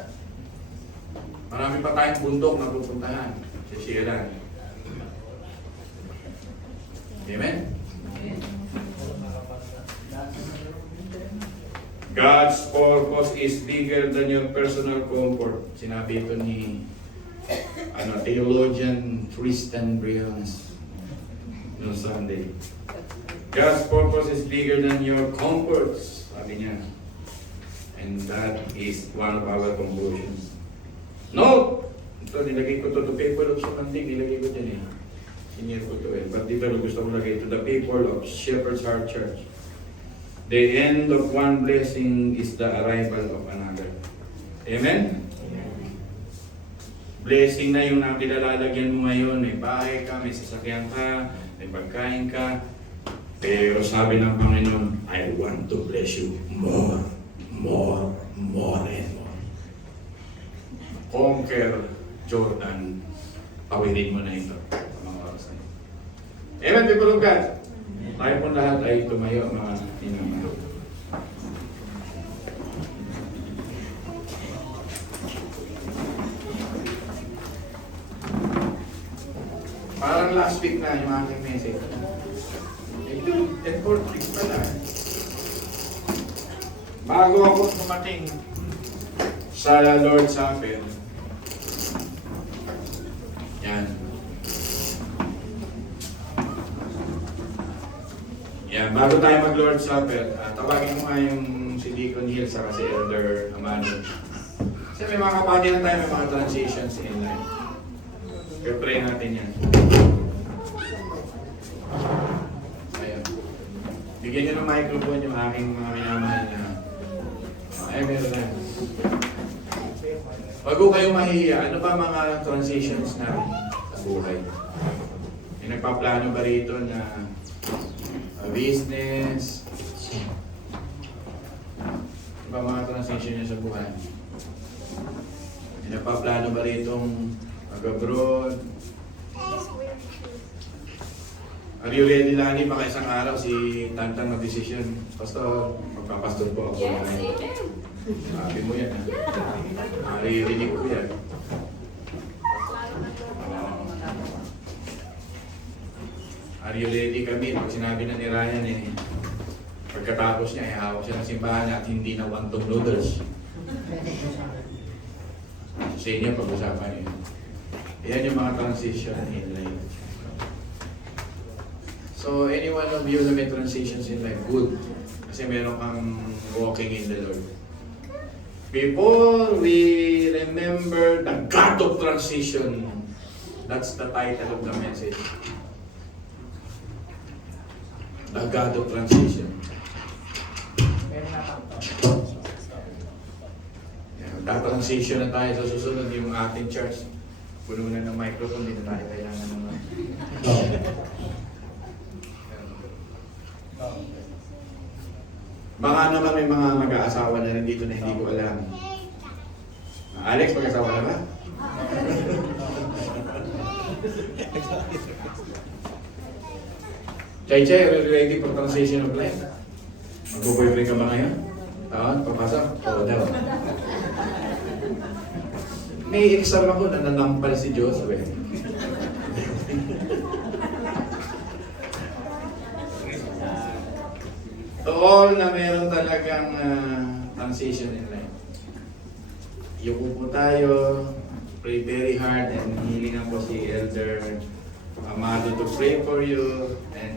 Marami pa tayong bundok na pupuntahan. Sisiran. Amen? God's purpose is bigger than your personal comfort. Sinabi ito ni theologian Tristan Brians no Sunday. God's purpose is bigger than your comforts. Sabi niya. And that is one of our conclusions. No! Ito, nilagay ko to the people of Sumandig. Nilagay ko dyan eh. Senior ko to eh. But dito gusto ko lagay to the people of Shepherd's Heart Church. The end of one blessing is the arrival of another. Amen? Blessing na yung nakilalagyan mo ngayon. May bahay ka, may sasakyan ka, may pagkain ka. Pero sabi ng Panginoon, I want to bless you more. more and more. Conquer Jordan. Pawirin mo na ito. Mga oras na ito. Amen, people of God. Tayo po lahat ay tumayo, mga inamalo. Parang last week na yung aking message. Ito, 10:46 pala. Bago ako tumating sa Lord's Supper, yan. Yan, bago tayo mag-Lord's Supper, tawagin mo nga yung si Deacon Hill sa si Elder Amado. Kasi may mga kapatid na tayo, may mga transitions in life. Kaya pray natin yan. Ayan. Bigyan nyo ng microphone yung aking mga minamahal na. Ay, meron na. Wag ko kayo mahihiya. Ano ba mga transitions natin sa buhay? May nagpaplano ba rito na business? Ano ba mga transition nyo sa buhay? May nagpaplano ba rito mag-abroad? Are you ready, Lani? Baka isang araw si Tantan mag-desisyon. Pastor, magpapastor po ako. Yes, amen. Sabi mo yan, ha? Maririnig ko yan. Are you ready kami? Pag sinabi na ni Ryan, pagkatapos niya, hawak siya ng simbahan at hindi na wantong noodles. Sa inyo, pag-usapan niyo. Yan yung mga transition in life. So, any one of you na may transitions in life, good. Kasi meron kang walking in the Lord. Before we remember the God of transition, that's the title of the message. The God of transition. Transition na tayo sa susunod yung ating church. Puno na ng microphone, hindi na tayo kailangan ng baka naman may mga mag-aasawa na rin dito na hindi ko alam. Alex, mag-asawa na ba? Chay, are you ready for transition of life? Mag-boyfriend ka ba ngayon? Taon, papasok? Oo daw. May exam ako na nanampal si Joshua. To all na meron talagang transition in life. Yuko po tayo, pray very hard, and hilingan po si Elder Amado to pray for you, and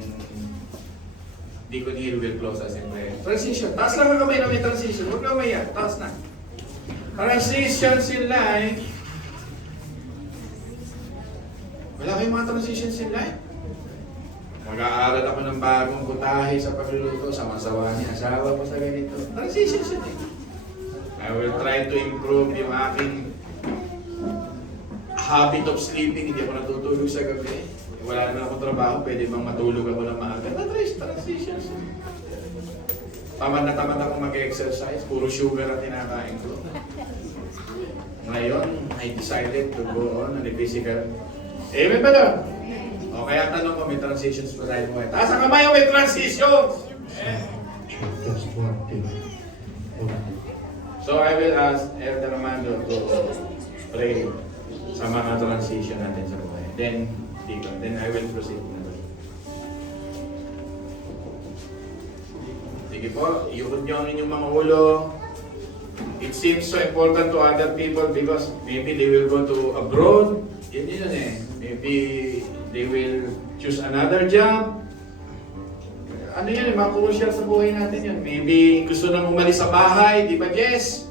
Deacon Hill will close us in prayer. Transition. Taas lang ang kamay na may transition. Huwag lang maiyak. Taas na. Transitions in life. Wala kayong mga transitions in life? Mag-aaral ako ng bagong putahe sa pagluluto, sama-sawa niya, asawa ko sa ganito. Transitions yun eh. I will try to improve yung aking habit of sleeping. Hindi ako natutulog sa gabi. Wala na akong trabaho, pwede bang matulog ako ng maaga? Transitions. Tamad na tamad ako mag-exercise, puro sugar ang tinakain ko. Ngayon, I decided to go on a physical. Amen ba doon? O kaya tanong ko, may transitions pa tayo mo. Taas ang kamay, may transitions! So I will ask Elder Armando to pray sa mga transition natin sa buhay. Then I will proceed na doon. Sige po, iukod niyo ang inyong mga ulo. It seems so important to other people because maybe they will go to abroad. Yun eh. Maybe they will choose another job. Ano yan, mga crucial sa buhay natin yun. Maybe gusto nang umalis sa bahay, di ba, Jess?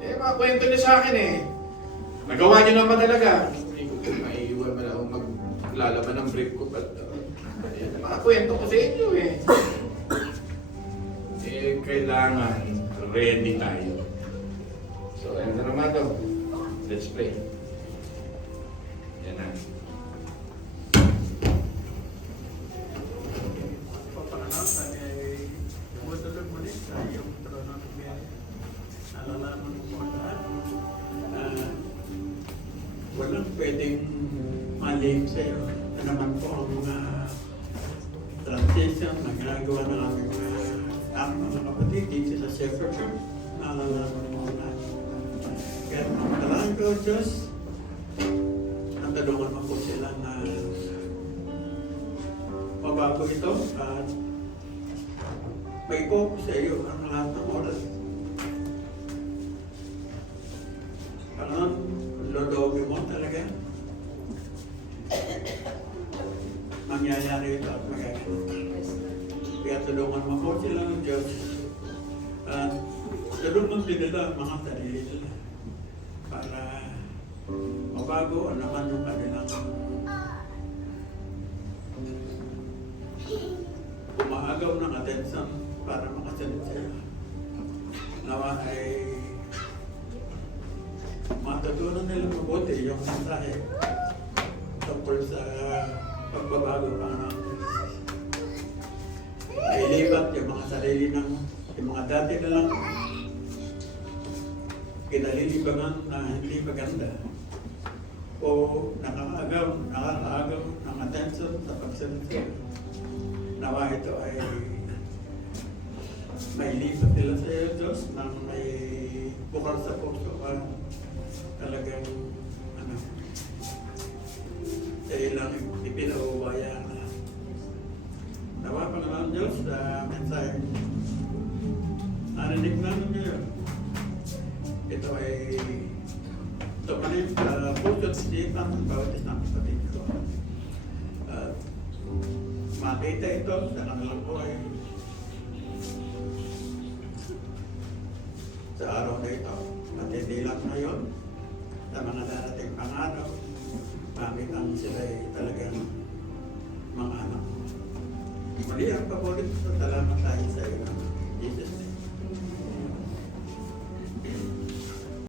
Mga kwento niyo sa akin eh. Nagawa niyo naman talaga. Hindi ko maiiwan man ako maglalaban ng brief ko. But, mga kwento ko sa inyo eh. Kailangan ready tayo. So, ano naman ito? Let's pray. Yan na. walang pwedeng maliit sa'yo. Ito naman po ang mga transition na ginagawa ng aming mga kapatid dito sa Shepherd Church. Nalalaman mo na. Kaya talagang ko, Diyos, natulungan mo po sila na mabago ito at may focus sa iyo ang lahat ng oras. Parang lodobi mo talaga. Mangyayari ito at magagawa. Kaya tulungan mo po sila ng Diyos. At tulungan din nila ang mga sarili nila para mabago ang naman yung kanilang umaagaw ng atensyon para makasalit sila. Nawa ay matutunan nila mabuti yung mensahe tungkol sa pagbabago pa ng nailibat yung mga sarili ng yung mga dati na lang kinalilibangan na hindi maganda o nakakaagaw ng atensyon sa pagsalita. Nawa ito ay mailipat nila sa iyo, Diyos, nang may bukal sa puso at talagang sa ilang ipinaubaya na nawa pa naman, Diyos, sa mensahe. Narinig namin ngayon. Ito ay tumanin sa puso at isipan ng bawat isang kapatid ko. At makita ito sa kanilang buhay. Sa araw na ito, at hindi lang ngayon, sa mga darating pang araw, makita sila ay talagang mga anak. Muli ang paborit sa salamat tayo sa iyo.